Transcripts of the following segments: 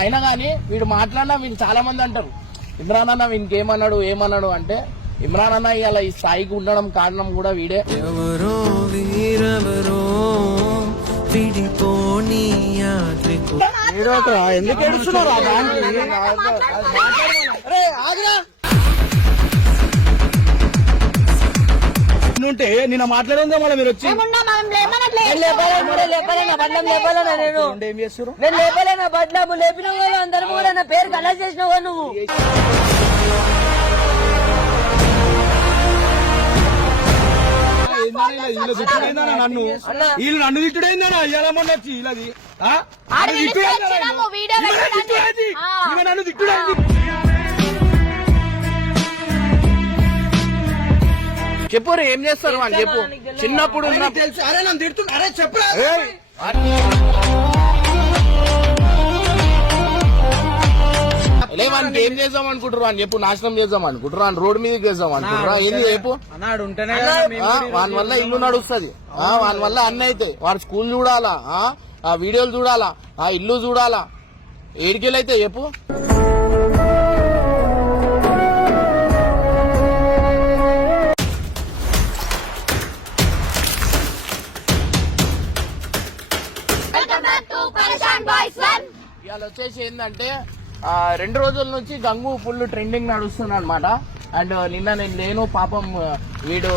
అయినా కానీ వీడు మాట్లాడినా వీళ్ళు చాలా మంది అంటారు. ఇమ్రాన్ అన్న వీనికి ఏమన్నాడు? ఏమన్నాడు అంటే ఇమ్రాన్ అన్న ఇలా ఈ స్థాయికి ఉండడం కారణం కూడా వీడే. ఎవరో వీరెవరో విడిపోని యాత్రికు ఎందుకు ఉంటే నిన్న మాట్లాడిందే మళ్ళీ మీరు వచ్చి? నేను లేపలేను బడ్లము అందరు కూడా నా పేరు కలర్ చేసినావు నువ్వు. నన్ను? వీళ్ళు నన్ను తిట్టుడైందన్నా ఇలా మొన్న వచ్చి నన్ను. తిట్టుడైంది. చెప్పు రే, ఏం చేస్తారు వాళ్ళు? చెప్పు. చిన్నప్పుడు తెలుసు. అరే నన్ను తిడుతున్నా. అరే చెప్పరా? లే వానికి ఏం చేద్దాం అనుకుంటారు అని చెప్పు నాశనం చేద్దాం అనుకుంటారు అని రోడ్డు మీదకి వేద్దాం అనుకుంటారా ఏంది చెప్పు? అన్నాడు ఉంటేనే ఆ, వాని వల్ల ఇల్లు నడుస్తుంది. వాని వల్ల అన్ని అయితే వాడు స్కూల్ చూడాలా? ఆ, ఆ వీడియోలు చూడాలా? ఆ ఇల్లు చూడాలా? ఏడికెళ్ళైతే చెప్పు. ఇవాళ వచ్చేసి ఏంటంటే రెండు రోజుల నుంచి గంగు ఫుల్ ట్రెండింగ్ నడుస్తుంది అనమాట అండ్ నిన్న నేను లేను పాపం వీడు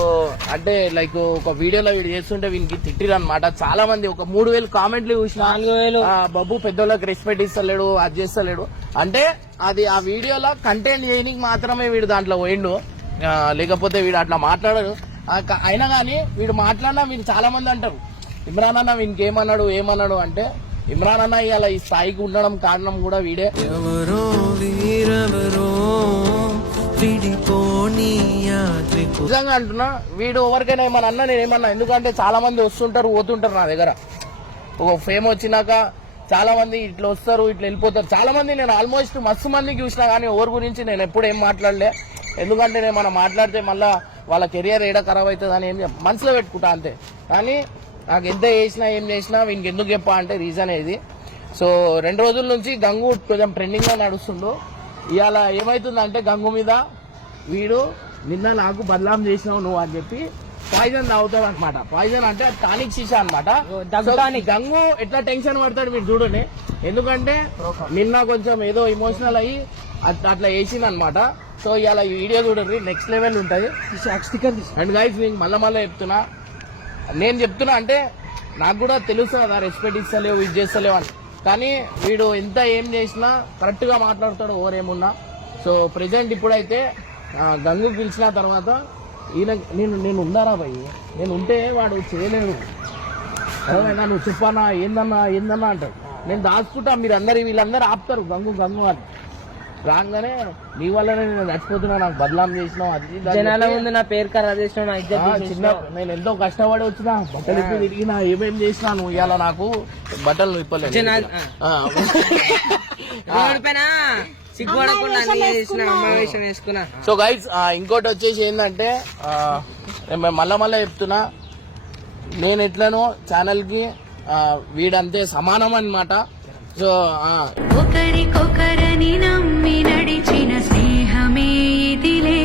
అంటే లైక్ ఒక వీడియోలో వీడు చేస్తుంటే వీనికి తిట్టిరు అనమాట చాలా మంది ఒక మూడు వేలు కామెంట్లు చూసిన నాలుగు వేలు. ఆ, బబ్బు పెద్దోళ్ళకి రెస్పెక్ట్ ఇస్తలేడు అది చేస్తలేడు. అంటే అది ఆ వీడియోలో కంటెంట్ చేయడానికి మాత్రమే వీడు దాంట్లో పోయిండు. లేకపోతే వీడు అట్లా మాట్లాడడు. అయినా కానీ వీడు మాట్లాడినా వీడు చాలా మంది అంటారు. ఇమ్రాన్ అన్న వీనికి ఏమన్నాడు ఏమన్నాడు? అంటే ఇమ్రాన్ అన్న ఇవాళ ఈ స్థాయికి ఉండడం కారణం కూడా వీడే. ఎవరో వీరెవరో నిజంగా అంటున్నా వీడు ఎవరికైనా ఏమన్నా అన్నా నేను ఏమన్నా ఎందుకంటే చాలా మంది వస్తుంటారు పోతుంటారు నా దగ్గర. ఒక ఫేమ్ వచ్చినాక చాలా మంది ఇట్లా వస్తారు ఇట్లా వెళ్ళిపోతారు. చాలా మంది నేను ఆల్మోస్ట్ మస్తు మందికి చూసినా కానీ ఎవరి గురించి నేను ఎప్పుడు ఏం మాట్లాడలే. ఎందుకంటే నేను మనం మాట్లాడితే మళ్ళా వాళ్ళ కెరియర్ ఏడా ఖరాబ్ అవుతుంది అని ఏం మనసులో పెట్టుకుంటా అంతే. కానీ నాకు ఎంత చేసినా ఏం చేసినా వీనికి ఎందుకు చెప్పా అంటే రీజన్ ఇది సో రెండు రోజుల నుంచి గంగు కొంచెం ట్రెండింగ్గా నడుస్తుండు. ఇవాళ ఏమైతుందంటే గంగు మీద వీడు నిన్న నాకు బదలాం చేసినావు నువ్వు అని చెప్పి పాయిజన్ తాగుతాడు అనమాట పాయిజన్ అంటే టానిక్ సీసా అనమాట. గంగు ఎట్లా టెన్షన్ పడతాడు మీరు చూడండి. ఎందుకంటే నిన్న కొంచెం ఏదో ఇమోషనల్ అయ్యి అట్- అట్లా వేసింది అనమాట సో ఇవాళ ఈ వీడియో చూడండి నెక్స్ట్ లెవెల్ ఉంటుంది. అండ్ గైస్ నేను మళ్ళా మళ్ళీ చెప్తున్నా. నేను చెప్తున్నా అంటే నాకు కూడా తెలుసు కదా రెస్పెక్ట్ ఇస్తలేవు ఇది చేస్తలేవు అని. కానీ వీడు ఎంత ఏం చేసినా కరెక్ట్గా మాట్లాడతాడు ఓరేమున్నా సో ప్రజెంట్ ఇప్పుడైతే గంగు పిలిచిన తర్వాత ఈయన నేను నేను ఉన్నారా భయ్య నేను ఉంటే వాడు చేయలేడు. అర్థమైందా నువ్వు చెప్పానా ఏందన్నా ఏందన్నా అంటాడు. నేను దాచుకుంటా మీరు అందరు వీళ్ళందరూ ఆపుతారు గంగు గంగు అని. రాగానే నీ వల్లనే నేను చచ్చిపోతున్నా నాకు బదలాం చేసినావు అది జనాల ముందు నా పేరు ఖరాబ్ చేసినావు నా ఆ, ఇజ్జత్ చిన్న. నేను ఎంతో కష్టపడి వచ్చినా బట్టలు ఇప్పి తిరిగినా ఏమేం చేసినా నువ్వు ఇవాళ నాకు బట్టలు ఇప్పలేదు చేసిన సో గైస్ ఇంకోటి వచ్చేసి ఏంటంటే మళ్ళా మళ్ళా చెప్తున్నా నేను ఎట్లనో ఛానల్కి ఆ, వీడంతే సమానం అన్నమాట. సో ఆ, ఒకరికొకరని నమ్మి నడిచిన స్నేహమే ఇదిలే.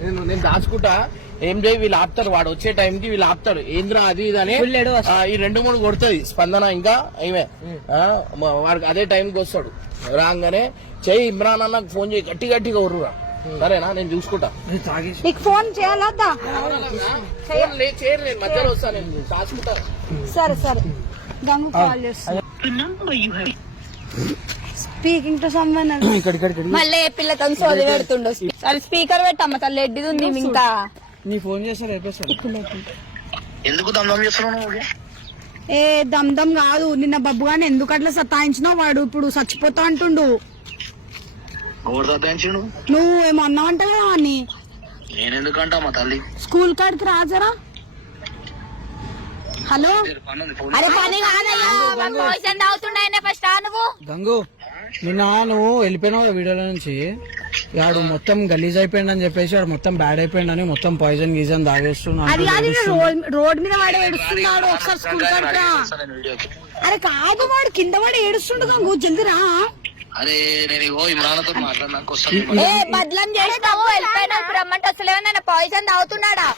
నేను నేను దాచుకుంటా. ఏం చేయి వీళ్ళు ఆపుతారు. వాడు వచ్చే టైంకి వీళ్ళు ఆపుతారు. ఏంద్రా అది ఇది అని. ఆ, ఈ రెండు మూడు కొడుతుంది. స్పందన ఇంకా ఇవే ఆ, మ- వాడికి అదే టైంకి వస్తాడు. రాగానే చెయ్యి ఇమ్రాన్ అన్నకు ఫోన్ చేయి గట్టి గట్టిగా ఉర్రురా సరేనా? నేను చూసుకుంటా. నీకు ఫోన్ చేయాలద్దా ఫోన్ లే చేయరు నేను. మధ్యలో వస్తాను నేను. దాచుకుంటా. సరే సరే. గంగు కాల్ చేస్తా స్పీకింగ్ టు సమ్వన్ మళ్ళీ ఏ పిల్లతో సోది పెడుతుండు. సరే స్పీకర్ పెట్టమ్మ తల్లి ఎడ్డిది ఉంది ఇంకా నీ ఫోన్ చేస్తారు చెప్పేస్తాను ఎందుకు దమ్దం చేస్తున్నావు ఏ దమ్ దమ్ కాదు నిన్న బబ్బు గాని ఎందుకు అట్లా సతాయించినావు వాడు? ఇప్పుడు చచ్చిపోతా అంటుండు. నువ్వు ఏమో అన్నావంట కదా అని నేను ఎందుకంటా మా తల్లి? స్కూల్ కాడికి రాజరా? హలో? అరే పని కాదయ్యా పోయిసన్ తాగుతుండే ఫస్ట్ నువ్వు? గంగు నిన్న నువ్వు వెళ్ళిపోయినావు వీడియోలో నుంచి. వాడు మొత్తం గలీజ్ అయిపోయిందని చెప్పేసి వాడు మొత్తం బ్యాడ్ అయిపోయిందని మొత్తం పాయిజన్ గీజన్ తాగేస్తున్నాడు అది కాదు రోడ్ రోడ్ మీద వాడు ఏడుస్తున్నాడు ఒకసారి స్కూల్ కాడికి రా. నేను వీడియోకి అరే కాదు వాడు కింద వాడు ఏడుస్తుండు గంగు జల్ది రా. అరే నేను ఇగో ఇమ్రాన్తో ఏ బదలం చేసినావు వెళ్ళిపోయినా ఇప్పుడు రమ్మంటే అసలు ఏమన్నా పాయిజన్ తాగుతున్నాడా?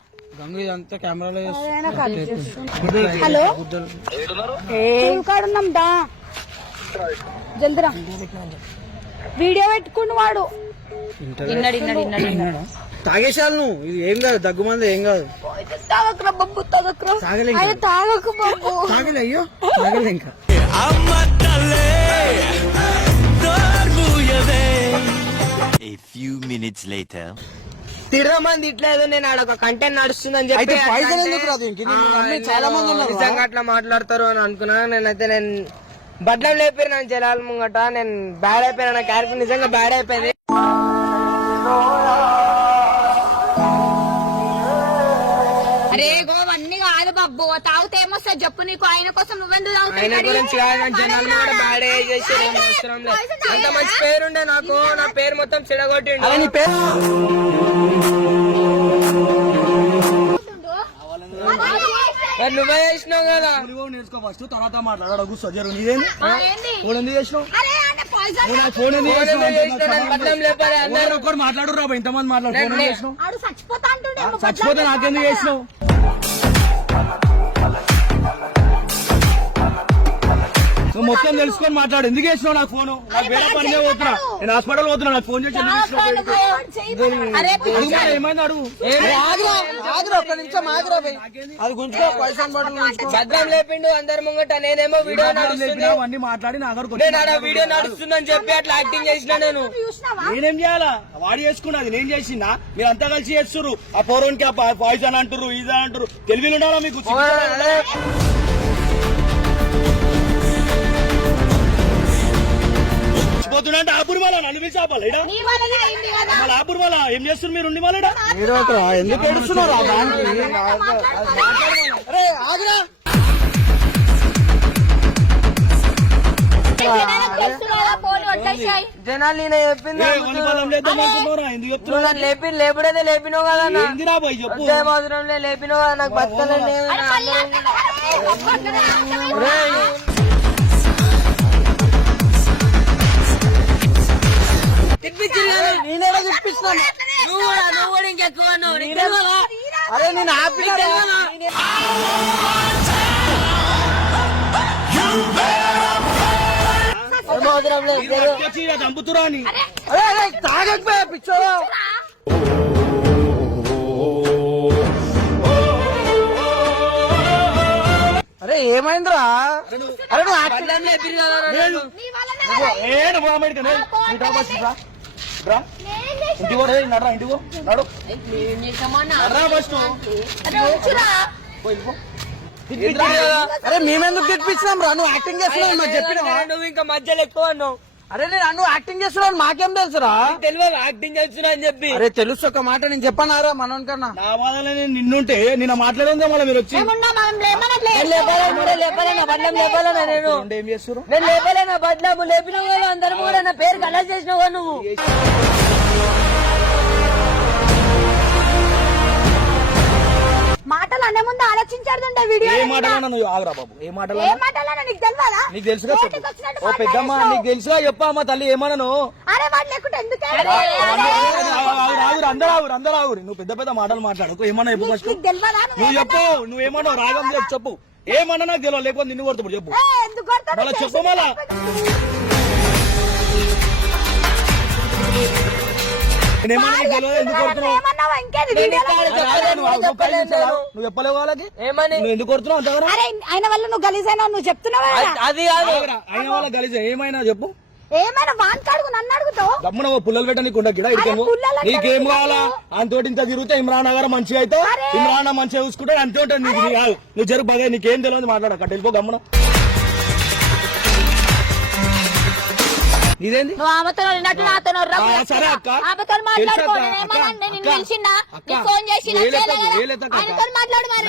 హలో? కాడున్నాం దా. జల్దిరా. వీడియో పెట్టుకుని వాడు. తాగేశాలు నువ్వు. ఇది ఏం కాదు దగ్గుమంది ఏం కాదు. తాగకురా బొబ్బు తాగకురా. తాగలే ఆయన తాగకు బొబ్బు తాగలే అయ్యో. తాగలే ఇంకా. అమ్మ తల్లే దోర్బుయవే A few minutes later. తిరగమంది ఇట్లేదు నేను ఆడ ఒక కంటెంట్ నడుస్తుందని చెప్పి అయితే ఎందుకు రాదు? ఇంక? నమ్మి చాలా మంది ఉన్నారు. నిజంగా అట్లా మాట్లాడతారు అని అనుకున్నా. నేనైతే నేను బడ్డం లేపారు నన్ను జలాల ముంగట. నేను బ్యాడ్ అయిపోయినా నా క్యారెక్టర్ నిజంగా బ్యాడ్ అయిపోయింది. అరే గో కాదు తాగితే ఏమొస్తుంది చెప్పు నీకు? ఆయన కోసం నువ్వెందుకు ఆయన తాగుతావు గురించి కాదు నా జనాలు కూడా బ్యాడ్ చేసి అవసరం లేదు. అంత మంచి పేరుండే నాకు. నా పేరు మొత్తం చెడగొట్టిండు. నీ పేరు? నువ్వే చేసినావు కదా. నేర్చుకో ఫస్ట్ తర్వాత మాట్లాడాడు కూర్చో జరు ఏంది? ఫోన్ ఎందుకు చేసినావు? ఫోన్ ఎందుకు చేసినావు. ఒక్కరు మాట్లాడు ఇంతమంది మాట్లాడు ఫోన్ చచ్చిపోతే నాకెందుకు చేసినావు? నువ్వు మొత్తం తెలుసుకొని మాట్లాడు. ఎందుకు చేసినావు నాకు ఫోన్? నాకు వేరే పని పోతున్నా. నేను హాస్పిటల్ పోతున్నా నాకు ఫోన్ చేసి ఏమైంది అడుగు ఆగురా ఆగురా ఒక్క నిమిషం ఆగురా బై. అది గుంజుకో లేపిండు అందరి ముంగట నేనేమో వీడియో అవన్నీ మాట్లాడి నా దగ్గరకు నేను ఆడ వీడియో నడుస్తుందని చెప్పి అట్లా యాక్టింగ్ చేసిన నేను. నేనేం చేయాలా? వాడు చేసుకున్నది నేను చేసిందా? మీరు అంతా కలిసి చేస్తుర్రు. ఆ పౌరానికి ఆ పాయిజన్ అంటారు ఇది అంటారు తెలివిలు ఉండాలా మీకు? ఆపురు వాళ్ళ నన్ను పిలిచి ఆపాలి? మళ్ళీ ఆపురు వాళ్ళ ఏం చేస్తున్నారు మీరు ఉండి వాళ్ళ ఎందుకు ఏడుస్తున్నారు? జనాలు నేను చెప్పింది లేపి లేపుడైతే లేపినావు కదా అవసరం లేపినావు కదా నాకు లేదు నా అందరూ- తిప్పించింది కదా. నేనేడా చూపిస్తాను నువ్వు కూడా నువ్వు కూడా ఇంకెక్కువ? అరే నేను చంపుతురా తాగకపోయా పిచ్చోరా అరే ఏమైందిరా? అరే నువ్వు బద్దం లేపిరు కదా రా పో రే, నడరా ఇంటికి పో. నడు. నడరా ఫస్ట్. అరే మేమెందుకు తిప్పించినాం రా? నువ్వు యాక్టింగ్ చేస్తున్నావు మాకు చెప్పినావా నువ్వు ఇంకా మధ్యలో ఎక్కువ అన్నావు. అరే నేను నువ్వు యాక్టింగ్ చేస్తున్నావు మాకేం తెలుసురా? తెలియదు యాక్టింగ్ చేస్తున్నా అని చెప్పి. అరే తెలుసు ఒక మాట నేను చెప్పన్నారా మనోనికన్నా నా బాధలో నేను నిన్నుంటే నిన్న మాట్లాడేందే మళ్ళీ మీరు వచ్చి. మనం నేను లేపాలా? నువ్వే లేపాలా? నా బడ్డం లేపాలా? నేను ఉంటే ఏం చేస్తారు నేను లేపలే? నా బడ్డము లేపినావు కదా అందరు కూడా నా పేరు కలర్ చేసినావు నువ్వు. మాటలు అనే ముందు ఆలోచించాడుండే వీడియో ఏ మాట నువ్వు ఆగురా బాబు. ఏ మాటలు ఏ మాటలన్నా నీకు తెలియదా నీకు తెలుసుగా చెప్పు. ఓ పెద్దమ్మ. నీకు తెలుసుగా చెప్పమ్మా తల్లి ఏమన్నాను అరే వాడు లేకుంటే ఎందుకే? ఆగురు అందరూ ఆగురు అందరూ ఆగురు. నువ్వు పెద్ద పెద్ద మాటలు మాట్లాడు ఏమన్నా చెప్పు ఫస్ట్ నీకు తెలియదా నువ్వు చెప్పు నువ్వేమన్నావు రాగం చెప్పు చెప్పు. ఏమన్నా నాకు తెలియదు లేకపోతే నిన్ను కొడుతుంది చెప్పు? మళ్ళా చెప్పు మళ్ళా. నువ్వు చెప్పలేవు వాళ్ళకి? నువ్వు ఎందుకు కొడుతున్నావు ఆయన వల్ల నువ్వు గలీజైనా నువ్వు చెప్తున్నావా? అది- కాదు. ఏమైనా చెప్పు. ఏమైనా నన్ను అడుగుతావు? దమ్మున పుల్లలు పెట్ట నీకు ఇడికేమో కావాలా? అంతోటి ఇంత తిరిగితే ఇమ్రాన్ నగర్ మంచిగా అయితే ఇమ్రాన్ మంచిగా చూసుకుంటే అంతే ఉంటుంది నీకు నువ్వు జరుగు బాగా నీకేం తెలియదు మాట్లాడక వెళ్ళిపో గమ్మున. ఇదేంది? నువ్వు ఆమెతో నాతో ఆ, సరే అక్క. ఆమెతో పిలిచిందా ఫోన్ చేసి మాట్లాడు మరి.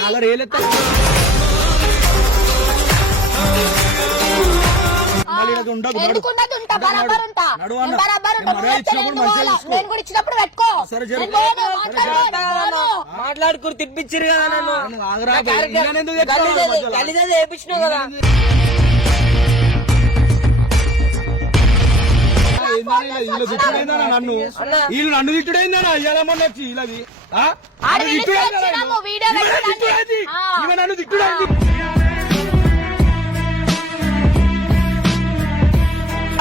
మాట్లాడుకుని తిప్పించిరు కదా నన్ను. నా వీళ్ళు నన్ను? వీళ్ళు నన్ను తిట్టుడైందన్నా? ఇయ్యాల మొన్న వచ్చి వీళ్ళది. తిట్టుడైంది. నన్ను తిట్టుడైంది?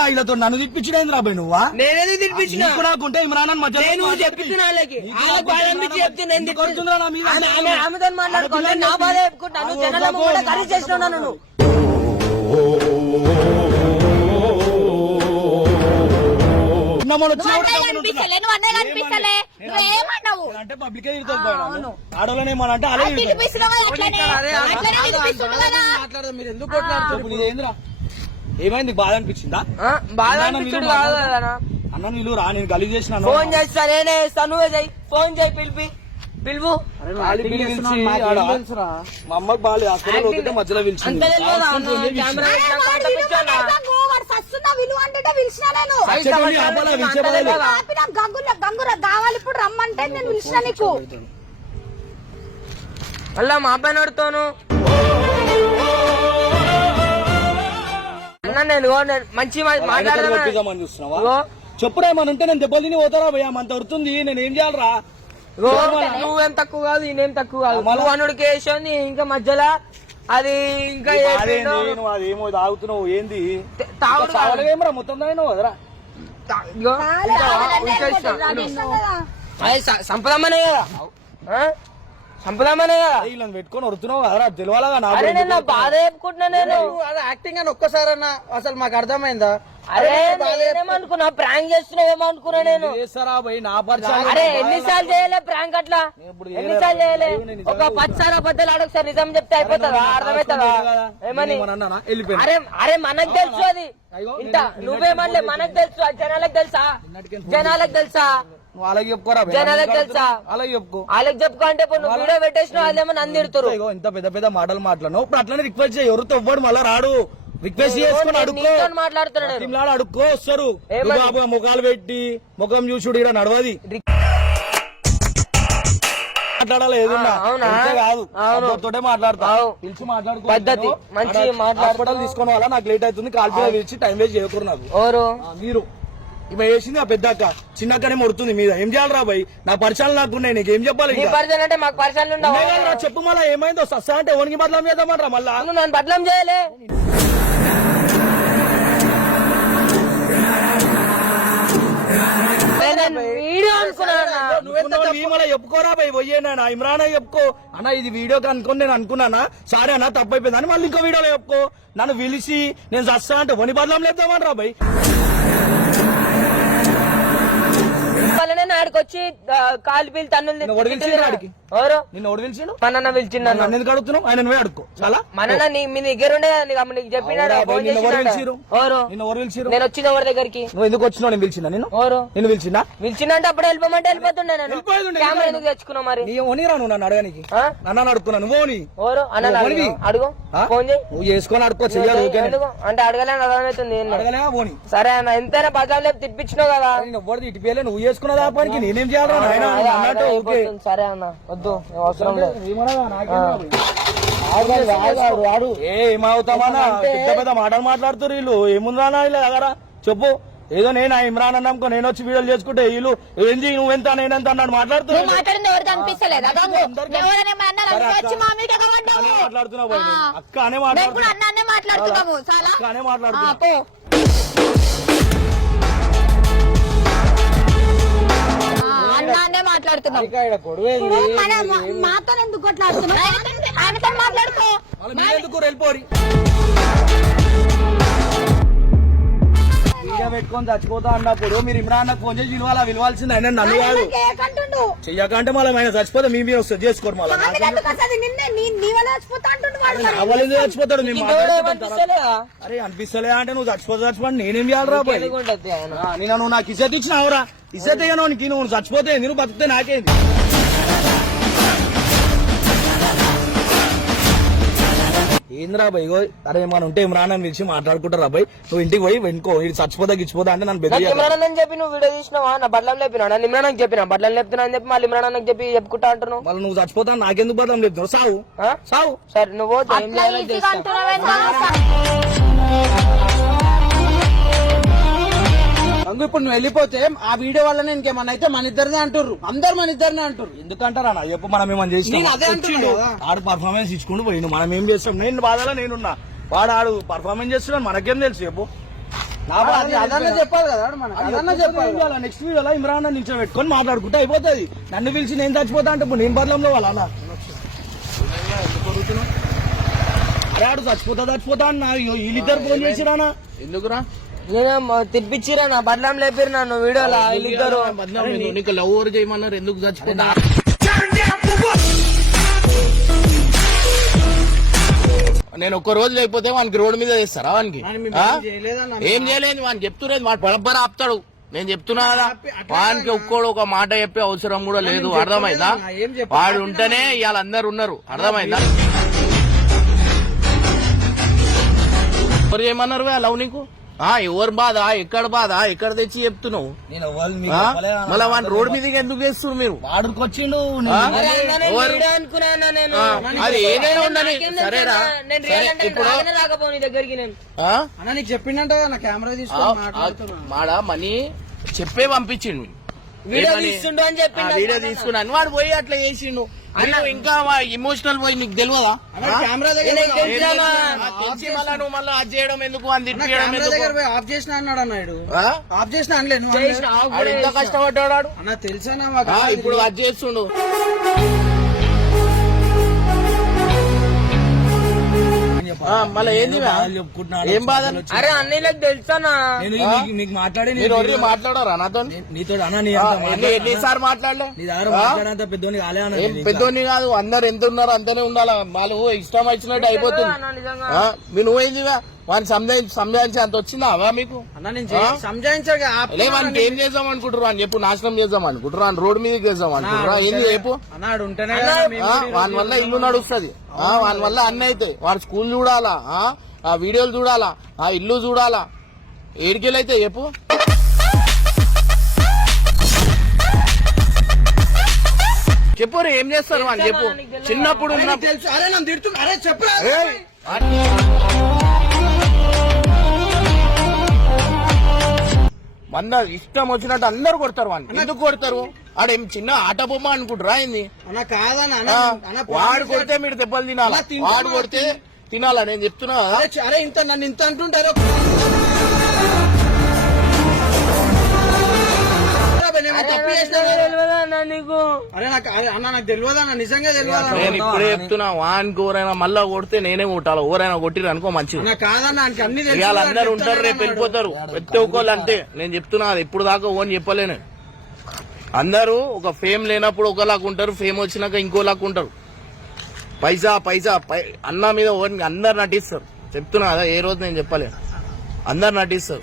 వీళ్ళతో నన్ను తిప్పించుడైంది రాబాయ్ నువ్వా? నేనేది నాకుంటే ఇమ్రాన్ అని మధ్యలో నేను చెప్తున్నా వాళ్ళకి. ఎందుకు కొడుతుందిరా నా మీద? ఆమె- ఆమె ఆమెతో మాట్లాడుకోవాలి నా బాధ చెప్పుకుంటాను నువ్వు ఇదేందిరా ఏమైంది? బాధ అనిపించిందా? బాధ అన్నా, అనిపించడు అన్న. నీళ్ళు రా నేను గలీజ్ చేసిన ఫోన్ చేస్తా నేనే చేస్తా నువ్వే చేయి. ఫోన్ చేయి పిలిపి. పిలువు. మా అమ్మకి బాగాలేదు హాస్పిటల్ పోతుంటే మధ్యలో పిలిచింది. నేను. సచ్చేటోని ఆపాలా, పిలిచే బదులు. ఆపిన గంగుల గంగుర కావాలి ఇప్పుడు రమ్మంటే నేను పిలిచిన నీకు. మళ్ళా మా అబ్బాయి నడుతాను అన్న నేను మంచి చూస్తున్నావా? చెప్పురా నేను దెబ్బలు తిని పోతారా భయ్యా? మంత వరుతుంది నేను ఏం చేయాలరా? నువ్వేం తక్కువ కాదు ఈయనేం తక్కువ కాదు. నువ్వు అనుడికి వేసావు ఇంకా మధ్యలో అది ఇంకా. నువ్వు అదేమో తాగుతున్నావు ఏంది? తాగుడు మొత్తం తాగినావు కదరా. అది సంపదమ్మనే కదా. ఆ? సంపదమ్మనే కదా. వీళ్ళని పెట్టుకొని వరుతున్నావు కదరా తెలియాలగా నా బాధ చెప్పుకుంటున్నా నేను. అది యాక్టింగ్ అని ఒక్కసారన్నా అసలు మాకు అర్థమైందా? అరే నేనేమనుకున్నా ప్రాంక్ చేస్తున్నావేమో అనుకున్నా నేను చేస్తారా భయ్ నా పరిచయం అరే ఎన్నిసార్లు చేయలే ప్రాంక్ అట్లా? ఎన్నిసార్లు చేయలే? ఒక పచ్చార బద్దలు ఆడొకసారి నిజం చెప్తే అయిపోతుందా? అర్థమవుతుందా ఏమని. అరే అరే మనకు తెలుసు అది. ఇంత నువ్వేమనలే? మనకు తెలుసు. జనాలకు తెలుసా? జనాలకు తెలుసా? నువ్వు అలాగే చెప్పుకోరా. జనాలకు తెలుసా? అలాగే చెప్పుకో. చెప్పుకో అంటే నువ్వు వీడియో పెట్టేసిన తిడుతురు ఇగో ఇంత పెద్ద పెద్ద మాటలు మాట్లాడు ఇప్పుడు అట్లనే రిక్వెస్ట్ చేయి. ఎవరితో ఎవ్వడు మళ్ళా రాడు. రిక్వెస్ట్ చేసుకుని అడుక్కో. నీతో మాట్లాడుతున్నా నేను. తిమ్లాడు అడుక్కో వస్తారు. బాబు ముఖాలు పెట్టి ముఖం చూసుడు ఇక్కడ నడవది. మాట్లాడాలి ఏదన్నా? కాదు. తోటే. పిలిచి మాట్లాడుకో పద్ధతి. మంచి. హాస్పిటల్ నాకు లేట్ అవుతుంది. కాల్ మీద పిలిచి టైం వేస్ట్ చేయకూడదు నాకు. ఆ, మీరు. ఈమె వేసింది ఆ పెద్ద అక్క చిన్న అక్కనే మొడుతుంది మీద. ఏం చేయాలరా భయ్? నా పరిచయాలు నాకు ఉన్నాయి నీకు ఏం చెప్పాలి చెప్పు మళ్ళా ఏమైందో. సస్తా అంటే ఓనికి బదలం చేద్దామంటారా మళ్ళా? నన్ను బదలం చేయలే. వీడియో అనుకున్నానా చెప్పుకోరా భయ్ పోయేనా? నా ఇమ్రాన్ అని చెప్పుకో. అన్న ఇది వీడియో అనుకుని నేను అనుకున్నానా? సరే అన్న తప్పైపోయింది. అని మళ్ళీ ఇంకో వీడియోలో చెప్పుకో. నన్ను పిలిచి నేను సస్తా అంటే వని బదలం లేద్దామంటారా భయ్ వల్లనే నాడికి వచ్చి కాలు పీలు తన్నులు ఎవడు పిలిచిండు నిన్ను ఎవడు పిలిచిండు మనన్న పిలిచిండు నన్ను ఎందుకు అడుగుతున్నావు? ఆయన నువ్వే అడుక్కో. చాలా? మనన్న నీ మీ దగ్గర ఉండే కదా నీకు అమ్మ నీకు చెప్పినాడు అవురా ఫోన్ భయ్, నిన్ను ఎవరు చేసినాడు పిలిచిరు? ఎవరు? నిన్ను ఎవరు పిలిచిరు నేను వచ్చిన ఎవరి దగ్గరికి? నువ్వు ఎందుకు వచ్చినావు? నేను నేను ఎవరు? అప్పుడు వెళ్ళిపోమంటే వెళ్ళిపోతుండే నేను. వెళ్ళిపోయేదుండే, కెమెరా వెళ్ళిపోయేదు. ఎందుకు తెచ్చుకున్నావు మరి? నీ ఓనిరా నువ్వు నన్ను అడగనికి. ఆ? నన్ను అడుక్కున్నా నువ్వు ఓని. ఎవరు? అన్న అడుగు. ఎవరివి? అడుగు. ఆ? ఫోన్ చేయి. నువ్వు చేసుకొని అడుక్కో చెయ్యాలి ఎందుకు? అంటే అడగలేని అర్థమవుతుంది. అడగలేవా సరే అన్న ఎంతైనా బజార్ లేపు తిప్పించినావు కదా. నేను ఇటు పేలే నువ్వు చేసుకున్న దాపానికి నేనేం చేయాలరా నాయన? అన్నట్టు ఓకే. సరే అన్న వద్దు ఏం అవసరం లేదు. ఏ ఏమవుతామన్నా పెద్ద పెద్ద మాటలు మాట్లాడుతారు వీళ్ళు. ఏముందా వీళ్ళ దగ్గర? చెప్పు. ఏదో నేను ఆ ఇమ్రాన్ అన్నాకో నేను వచ్చి వీడియోలు చేసుకుంటే వీళ్ళు ఏంది నువ్వెంత నేనెంత అన్నాడు మాట్లాడుతున్నారు అందుకే అక్క. అనే మాట్లాడుతున్నావు. అక్క అనే మేము ఆ, మాట్లాడుతున్నా. మాతో ఎందుకు కొట్లాడుతున్నావు? ఆయనతో మాట్లాడుకో. వెళ్ళిపోరి వీడియో పెట్టుకొని చచ్చిపోతా అన్నప్పుడు మీరు ఇమ్రాన్ ఫోన్ చేసి విలువాలా? విలువాల్సింది ఆయన నన్ను కాదు. ఆయన ఏకంటుండు చెయ్యకంటే మళ్ళీ ఆయన చచ్చిపోతే మీ మీద వస్తుంది. చేసుకోరు మళ్ళీ. మరి. అవ్వలేదు చచ్చిపోతాడు? అరే అనిపిస్తలే అంటే నువ్వు చచ్చిపోతే చచ్చిపోండి నేనేం ఎందుకుంటది ఆయన? ఆ, నేను నువ్వు నాకు ఇసెత్ ఇచ్చినావురా. ఇసెత్ నువ్వు చచ్చిపోతే నువ్వు బతికితే నాకేంది? ఏందిరా ఇగో? అరే మన ఉంటే ఇమ్రాన్ అని పిలిచి మాట్లాడుకుంటారా బాయ్? నువ్వు ఇంటికి పోయి వెనుకో ఇది చచ్చిపోతా గిచ్చిపోతా అంటే నన్ను బెదిరి ఇమ్రాన్ అని చెప్పి నువ్వు వీడియో తీసినావా? నా బట్టలు లేపినా? నేను ఇమ్రాన్ చెప్పిన? బట్టలు లేపుతున్నా అని చెప్పి మళ్ళీ ఇమ్రాన్ అన్నకి చెప్పి చెప్పుకుంటా అంటున్నావు? మళ్ళీ నువ్వు చచ్చిపోతా అని నాకెందుకు బదలం చెప్తున్నావు సావు. ఆ? సావు. సరే నువ్వు అంగు ఇప్పుడు నువ్వు వెళ్ళిపోతే ఆ వీడియో వల్ల ఇంకేమన్నా అయితే మన ఇద్దరినే అంటుర్రు. అందరు మన ఇద్దరినే అంటుర్రు. ఎందుకంటారా నా? చెప్పు మనం ఏమని చేసి నేను అదే అంటున్నా కదా. ఆడు పర్ఫార్మెన్స్ ఇచ్చుకుంటూ పోయిండు. మనం ఏం చేస్తాం? నేను బాధలో నేనున్నా. వాడు ఆడు పర్ఫార్మెన్స్ చేస్తున్నాడు. మనకేం తెలుసు చెప్పు. నా బాధ అది అదన్నా చెప్పాలి కదా వాడు మనకు. అదన్నా చెప్పాలి కదా. నెక్స్ట్ వీడియోలో ఇమ్రాన్ నిల్చో పెట్టుకొని మాట్లాడుకుంటే అయిపోతుంది. నన్ను పిలిచి నేను చచ్చిపోతా అంటే ఇప్పుడు నేను బదలంలో వాళ్ళ అన్న అరే ఆడు చచ్చిపోతా చచ్చిపోతా అన్న. వీళ్ళిద్దరు ఫోన్ చేసిరానా ఎందుకురా? నేను తిప్పించిరా నా బడ్లం లేపిరు నన్ను వీడియోలో వీళ్ళిద్దరు బద్నాం? నీకు లవ్ ఓవర్ చేయమన్నారు ఎందుకు చచ్చిపోతా నేను ఒక్క రోజు లేకపోతే వానికి రోడ్డు మీద వేస్తారా వానికి? ఏం చేయలేదన్న. ఏం చేయలేదు వానికి చెప్తులేదు వాడు బరబ్బర ఆపుతాడు నేను చెప్తున్నా కదా వానికి ఒక్కోడు ఒక మాట చెప్పే అవసరం కూడా లేదు అర్థమైందా. వాడు ఉంటేనే ఇవాళ అందరు ఉన్నారు అర్థమైందా ఎవరు చేయమన్నారు లవ్ నీకు ఆ ఎవరు బాధ ఎక్కడ బాధ ఎక్కడ తెచ్చి చెప్తున్నావు నేను ఎవరు మీకు ఆ? చెప్పలేదన్న. మళ్ళా వాడిని రోడ్డు మీదకి ఎందుకు వేస్తున్నారు మీరు వాడికి వచ్చిండు ఆ? అరే అన్న, నేను ఎవరు? వీడియో అనుకున్నానా నేను ఆ, అది ఏదైనా ఉండని నాకేం తెలుసు సరేరా అన్న? నేను సరే రియల్ అంటే ఇప్పుడు రాగానే రాకపో నీ దగ్గరికి నేను ఆ? అన్న నీకు చెప్పిండంట నా కెమెరా ఆ, తీసుకొని ఆ, మాట్లాడుతున్నా మాడ మనీ చెప్పే పంపించిండు వీడియో అని చెప్పిండు ఆ, వీడియో తీసుకున్నాను వాడు పోయి అట్లా చేసిండు. నువ్వు ఇంకా ఇమోషనల్ పోయి నీకు తెలియదా? అన్న కెమెరా దగ్గర తెలుసా అన్న? తెలిసి మళ్ళా నువ్వు మళ్ళీ అది చేయడం ఎందుకు? అని అన్న, ఆఫ్ చేసిన అన్నాడు? ఆఫ్ చేసిన అనలేదు. ఎంత. కష్టపడ్డాడు? అన్న ఆ, ఇప్పుడు అది చేస్తుండు. మళ్ళీ ఏంది. ఏం బాధ? అరే అన్నీలకు తెలుసానా మాట్లాడి మాట్లాడారా? నాతో? నీతో అన్న నీ అంత మాట్లా- ఎన్నిసార్లు మాట్లాడలే? నీ దగ్గర మాట్లాడేంత పెద్దోని కాలే అన్న కాదు అందరు ఎంత ఉన్నారు అంతనే ఉండాలి? వాళ్ళు ఇష్టం వచ్చినట్టు అయిపోతుంది. అన్న నిజంగా. వాడిని సంజాయించి సంజాయించి అంత వచ్చిందా? అవా మీకు? వానికి ఏం చేద్దాం అనుకుంటారు అని చెప్పు నాశనం చేద్దాం అనుకుంటారు అని రోడ్డు మీదకి వేద్దాం అనుకుంటారా ఏంది చెప్పు? వాని వల్ల ఇల్లు నడుస్తుంది. వాని వల్ల అన్ని అవుతాయి. వాడు స్కూల్ చూడాలా? ఆ, వీడియోలు చూడాలా? ఆ ఇల్లు చూడాలా? ఏడికెళ్ళైతే చెప్పు. చెప్పు ఏం చేస్తారు అని చెప్పు. చిన్నప్పుడు అరే, నన్ను తిడుతున్నా. అరే చెప్పరా? మంద ఇష్టం వచ్చినట్టు అందరు కొడతారు వాడిని ఎందుకు కొడతారు? ఆడేం చిన్న ఆట బొమ్మ అనుకుంటారా ఏంది? వాడు కొడితే మీరు దెబ్బలు తినాలా? వాడు కొడితే తినాలా? నేను చెప్తున్నా అరే ఇంత నన్ను ఇంత అంటుంటారు? నీకు. అరే నాకు అరే అన్న నాకు తెలియదు? అన్న నిజంగా తెలియదు? అన్న. నేను ఇప్పుడే చెప్తున్నా వానికి ఎవరైనా మళ్ళా కొడితే నేనే కొట్టాలి. ఎవరైనా కొట్టిరు అనుకో మంచిది. కాదన్న అన్ని ఇవాళ అందరు ఉంటారు రేపు. వెళ్ళిపోతారు. ప్రతి ఒక్కళ్ళు అంతే. నేను చెప్తున్నా అది ఇప్పుడు దాకా ఓన్ చెప్పలేను అందరూ ఒక ఫేమ్ లేనప్పుడు ఒకలాగా ఉంటారు ఫేమ్ వచ్చినాక ఇంకోలాగా ఉంటారు. పైసా పైసా పై అన్న మీద ఓన్ అందరు నటిస్తారు. చెప్తున్నా కదా ఏ రోజు నేను చెప్పలేను అందరు నటిస్తారు.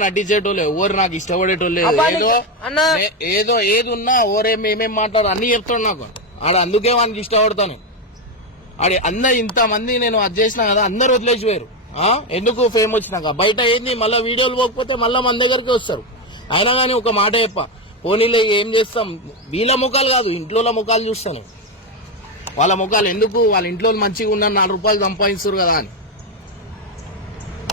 నటించేటోళ్ళు ఎవరు నాకు ఇష్టపడేటోళ్ళు. ఏదో ఏదో ఏది ఉన్నా ఓరేం ఏమేం మాట్లాడు అన్ని చెప్తాడు నాకు. ఆడ అందుకే వానికి ఇష్టపడతాను. ఆడి అందరు ఇంతమంది నేను అది చేసిన కదా అందరు వదిలేసిపోయారు. ఆ? ఎందుకు ఫేమ్ వచ్చినాక? బయట ఏంది? మళ్ళీ వీడియోలు పోకపోతే మళ్ళీ మన దగ్గరికి వస్తారు. అయినా కానీ ఒక మాట చెప్ప. పోనీలే ఏం చేస్తాం? వీళ్ళ ముఖాలు కాదు ఇంట్లో ముఖాలు చూస్తాను. వాళ్ళ ముఖాలు ఎందుకు? వాళ్ళ ఇంట్లో మంచిగా ఉన్నారు నాలుగు రూపాయలు సంపాదిస్తారు కదా అని.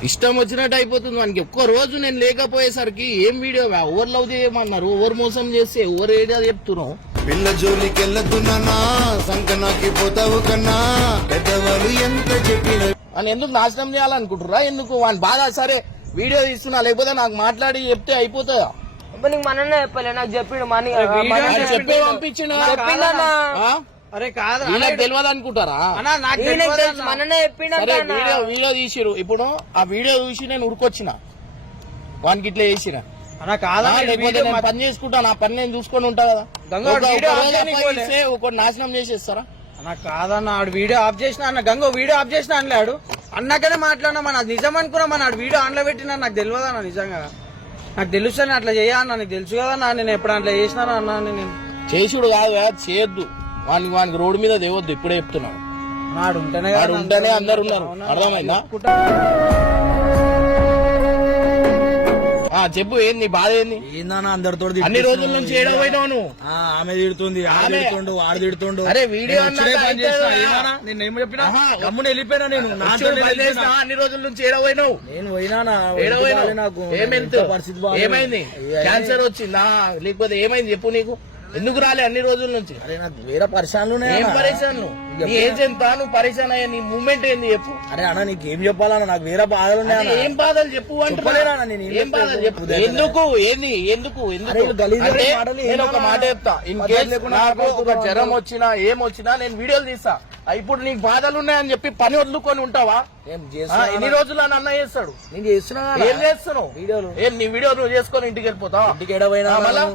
ఇష్టం వచ్చినట్టు అయిపోతుంది మనకి ఒక్క రోజు నేను లేకపోయేసరికి ఏం వీడియో? ఎవరు లవ్ చేయమన్నారు ఎవరు మోసం చేస్తే ఎవరు ఏరియా చెప్తున్నావు. పిల్ల జోలికెళ్ళతున్నా సంకనాకి పోతావు కన్నా పెద్దవాళ్ళు ఎంత చెప్పిన అని ఎందుకు నాశనం చేయాలనుకుంటురా ఎందుకు? వాని బాధ సరే వీడియో తీస్తున్నా లేకపోతే నాకు మాట్లాడి చెప్తే అయిపోతుందా ఇప్పుడు నీకు మననే చెప్పలే నాకు చెప్పిండు మనీ చెప్పే పంపించిన అరే కాదు వీళ్ళకి తెలియదు అనుకుంటారా? సరే. వీడియో వీడియో తీసిరు. ఇప్పుడు ఆ వీడియో చూసి నేను ఉరికొచ్చిన. వానికి ఇట్లా చేసిన. అన్న లేకపోతే నేను మా- పని చేసుకుంటా నా పని నేను చూసుకొని ఉంటా కదా. ఒకటి నాశనం చేసేస్తారా? అన్న కాదన్న ఆడు వీడియో ఆఫ్ చేసిన అన్న. గంగో వీడియో ఆఫ్ చేసిన అనలేడు. అన్నకనే మాట్లాడినా మన అది నిజం అనుకున్నా మన ఆడు వీడియో ఆన్లో పెట్టినా నాకు తెలియదు అన్న నిజంగా. నాకు తెలుసు అట్లా చేయ అన్న నీకు తెలుసు కదా నేను ఎప్పుడు అట్లా చేసినా అన్న నేను చేసుడు కాదు కదా, చేయొద్దు. వానికి వానికి రోడ్డు మీద దేవద్దు ఇప్పుడే చెప్తున్నాను నాడు ఉంటేనే వాడు ఉంటేనే అందరు ఉన్నారు. అర్థమైందా? ఆ చెప్పు ఏంది బాధ ఏంది? ఏందన్నా అందరితో అన్ని రోజుల నుంచి నువ్వు? ఆమె తిడుతుంది ఆమె- తిడుతుండు వాడు తిడుతుండు. అరే, వీడియో నేను వచ్చుడే అన్నాక పని చేస్తా. అయితే- ఏమన్నా? నేను ఏం చెప్పినా? ఆహా. గమ్మున వెళ్ళిపోయినా నేను నా వెళ్ళిపోయినా. అన్ని రోజుల నుంచి ఏడవైనావు నేను పోయినా ఏడవైనావు నాకు. ఏం ఎంత ఎంత పరిస్థితి బాగాలేదు. ఏమైంది? ఏ- క్యాన్సర్ వచ్చిందా? లేకపోతే ఏమైంది? చెప్పు నీకు. ఎందుకు రాలే అన్ని రోజుల నుంచి? అరే నాకు వేరే పరిశాన్లు ఏం. పరేషాన్ నువ్వు నీ ఏజ్ ఎంత నువ్వు పరేషాన్ అయ్యా నీ మూమెంట్ ఏంది చెప్పు. అరే అన్న నీకు ఏం చెప్పాలన్నా? నాకు వేరే బాధలు అదే ఉన్నాయన్నా. ఏం బాధలు చెప్పు చెప్పలేనా అంటున్నా నేను? ఏం ఏం బాధలు చెప్పు? చెప్పలేదు. ఎందుకు? ఏంది? ఎందుకు? అరే ఎందుకు వీళ్ళు గలీజుగా అంటే మాటలు నేను ఒక? మాట చెప్తా. ఇన్ పద్ధతి కేస్ లేకుండా నాకు ఒక జ్వరం. వచ్చినా ఏం వచ్చినా నేను వీడియోలు తీస్తా. ఆ, ఇప్పుడు నీకు బాధలు ఉన్నాయని చెప్పి పని వదులుకొని ఉంటావా? ఏం ఆ, చేస్తున్నా ఎన్ని రోజులు అని అన్న చేస్తాడు. నేను చేస్తున్నా ఏం చేస్తున్నావు? వీడియోలు. ఏం నీ వీడియో నువ్వు చేసుకొని ఇంటికి వెళ్ళిపోతావా? ఇంటికి ఎడబోయినా ఆ, మళ్ళా.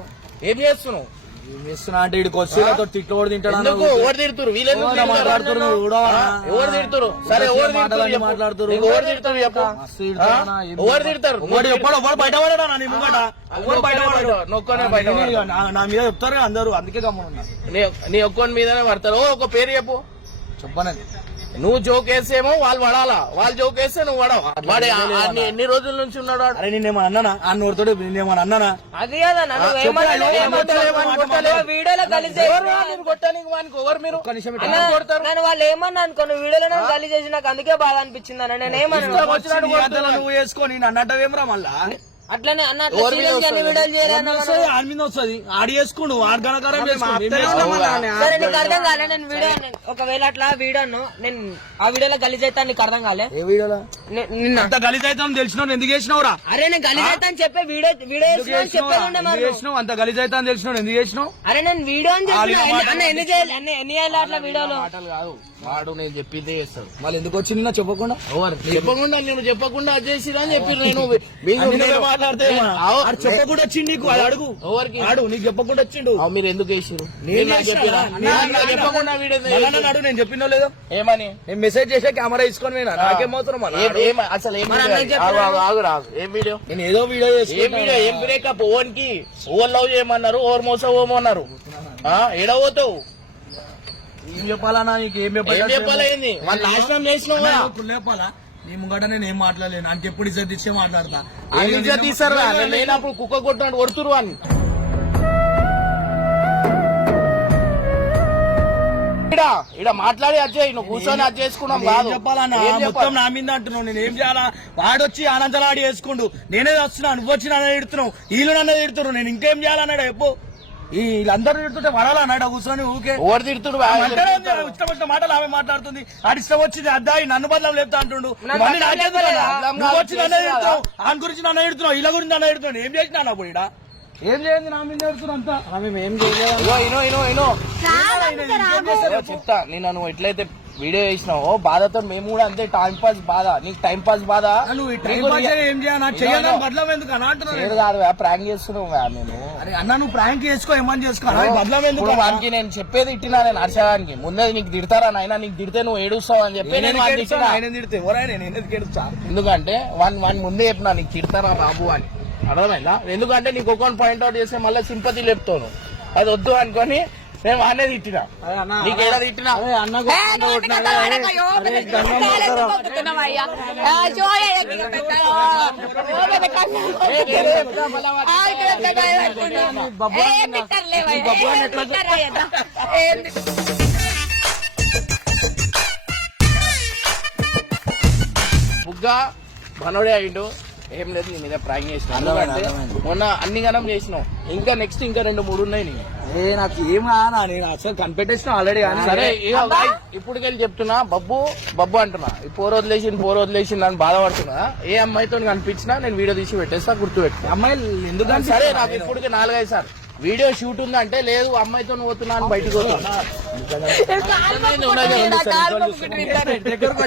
ఏం చేస్తున్నావు? ఏం చేస్తున్నా అంటే ఇక్కడికి వచ్చి నాతో తిట్లు కూడా తింటాడు ఎవరు తిడుతురు? మాట్లాడుతున్నారు? ఎవరు తిడుతురు? సరే ఎవరు తిడుతురు? ఎవరు ఎవరు ఎప్పుడు బయట పడాడా నా ముంగట? ఎవరు బయట నొక్కనే బయట. నా- మీద చెప్తారు కదా అందరూ అందుకే గమ్మున్నా నీ ఒక్కని మీదనే పడతారు. ఒక పేరు చెప్పు. చెప్పనండి నువ్వు జోక్ వేసేమో వాళ్ళు పడాలా? వాళ్ళు జోక్ వేస్తే నువ్వు పడవు. వాడు ఆ- అన్ని- ఎన్ని రోజుల నుంచి ఉన్నాడు వాడు? అరే నేనేమో అన్నానా? ఆ అన్నానా? అది కాదన్న నువ్వు చెప్పు, ఏమన్నా నువ్వు ఏం కొట్టలేవు, అని కొట్టలేవు. వీడియోలో కలిసి ఎవరు రా మీరు కొట్టడానికి వానికి? ఎవరు మీరు? ఎందుకు కొడతారు. నేను వాళ్ళు ఏమన్నా అనుకో నువ్వు వీడియోలో నన్ను గలీజ్ చేసి నాకు అందుకే బాధ అనిపించింది అన్న. నేను ఏమన్నా ఇష్టం వచ్చినట్టు. నువ్వు వేసుకొని నేను అన్నట్టవేమరా మళ్ళా? అట్లనే అన్న మీద వస్తుంది? ఆడి చేసుకోండి సరే నీకు అర్థం కాలే. నేను వీడియో నేను- ఒకవేళ అట్లా వీడియోను నేను ఆ వీడియోలో గలీజ్ అయితే నీకు అర్థం కాలే? ఏ వీడియోలో? నే- నిన్న అంత గలీజ్ అయితే తెలిసినావు ఎందుకు చేసినావురా? అరే నేను గలీజ్ అని చెప్పే వీడియో వీడియో చేసినావు? అంత గలీజ్ తెలిసినావు ఎందుకు చేసినావు? అరే నేను వీడియో అని ఆలిగా చెప్పిన మాటలు అన్న ఎన్ని చేయాలి? అన్ని ఎన్ని చేయాలి అట్లా వీడియోలో. మాటలు కాదు. వాడు నేను చెప్పిందే చేస్తాడు మళ్ళీ ఎందుకు వచ్చింది నా చెప్పకుండా? చెప్పకుండా నేను చెప్పకుండా చేసిరా అని చెప్పి నేను మాట్లాడితే చెప్పకుండా వచ్చిండు నీకు అది అడుగు. ఎవరికి? ఆడు నీకు చెప్పకుండా వచ్చిండు. అవు మీరు ఎందుకు వేసిరు చెప్పకుండా అడుగు నేను చెప్పినో లేదో? ఏమని? నేను మెసేజ్ చేసే కెమెరా తీసుకొని నాకేమవుతున్నాం? ఏం- ఏం- అసలు ఏం మరి వీడియో అన్నకి అది? ఆగు, ఆగు, ఆగు, ఆగు. ఏం వీడియో? నేను ఏదో వీడియో ఏం చేసుకుంటా వీడియో? ఏం బ్రేకప్ ఓవన్కి ఓవర్ లవ్ చేయమన్నారు మోసం ఓమన్నారు ఏం చెప్పాలన్నా నీకు? ఏం చెప్పాలైంది వాళ్ళు నాశనం చేసినావు? కదా ఇప్పుడు లేపాలా? నీ ముంగట నేను ఏం మాట్లాడలేను. నాకు ఎప్పుడు ఇజ్జత్ ఇచ్చే మాట్లాడతా. ఇజ్జత్ తీస్తారు రా? నేను లేనప్పుడు కుక్క కొట్టినట్టు కొడుతురు అని మాట్లాడి అజ్జయ్ నువ్వు కూర్చొని అది చేసుకున్నాం కాదు. చెప్పాలన్నా మొత్తం చెప్పాలి? నా మీద అంటున్నావు నేను ఏం చేయాలా? వాడొచ్చి ఆనందలాడి వేసుకుండు. నేనే వస్తున్నా నువ్వు వచ్చి నన్ను ఎడుతున్నావు వీళ్ళు నన్ను ఎడుతున్నావు నేను ఇంకేం చేయాలన్నాడు ఎప్పు వీళ్ళందరూ ఎడుతుంటే వరాలన్నాడు కూర్చొని ఊకే ఓవర్ తిడుతుడు ఇష్టం వచ్చిన మాటలు ఆమె మాట్లాడుతుంది. ఆడి ఇష్టం వచ్చింది అద్దాయి నన్ను బదలం లేపుతా అంటుండు. వచ్చి నన్ను ఎడుతున్నావు ఆయన గురించి నన్ను ఎడుతున్నావు ఇలా గురించి నన్ను ఎడుతున్నావు ఏం చేసినా ఈడ ఏం చేయండి నా మీద మేము ఏం చేయలేదు చెప్తా. నేను నువ్వు ఎట్లయితే వీడియో చేసినావో బాధతో మేము కూడా అంతే టైం పాస్ బాధ. నీకు టైం పాస్ బాధ? నువ్వు కాదు ప్రాంక్ చేస్తున్నావు అరే అన్న నువ్వు ప్రాంక్ చేసుకో ఏమని చేసుకో? వానికి నేను చెప్పేది ఇట్టినా నేను హర్షగానికి ముందే నీకు తిడతారా నాయన? నీకు తిడితే నువ్వు ఏడుస్తావు అని చెప్పి నేను ఎందుకంటే వాని వాని ముందే చెప్పినా నీకు తిడతారా బాబు అని. అర్థమైందా? ఎందుకంటే నీకు ఒక్కొని పాయింట్ అవుట్ చేస్తే మళ్ళీ సింపతి లేపుతాను అది వద్దు అనుకొని నేను వానే తిట్టినా. నీకు ఏడా తిట్టినా? బుగ్గా మనోడే అయిండు. ఏం లేదు నీ మీద ప్రాంక్ చేసిన. అర్థమైంది, ఎందుకంటే అర్థమైంది. మొన్న అన్ని గణం చేసినావు ఇంకా నెక్స్ట్ ఇంకా రెండు మూడు ఉన్నాయి నీకు. ఏ నాకు ఏం నేను అసలు కనిపెట్టేసిన ఆల్రెడీ కానీ సరే. ఇగో guys, ఇప్పటికెళ్ళి చెప్తున్నా బబ్బు బబ్బు అంటున్నా. ఈ పోరు వదిలేసింది పోరు వదిలేసింది అని బాధపడుతున్నా. ఏ అమ్మాయితో కనిపించినా నేను వీడియో తీసి పెట్టేస్తా గుర్తు పెట్టు అమ్మాయిలు ఎందుకు సరే నాకు ఇప్పటికి నాలుగైదు సార్ వీడియో షూట్ ఉందంటే లేదు అమ్మాయితో పోతున్నా అని బయటకు పోతున్నా కాలు పట్టుకుంటుంది, నా కాలు పట్టుకుంటుంది. దగ్గరకు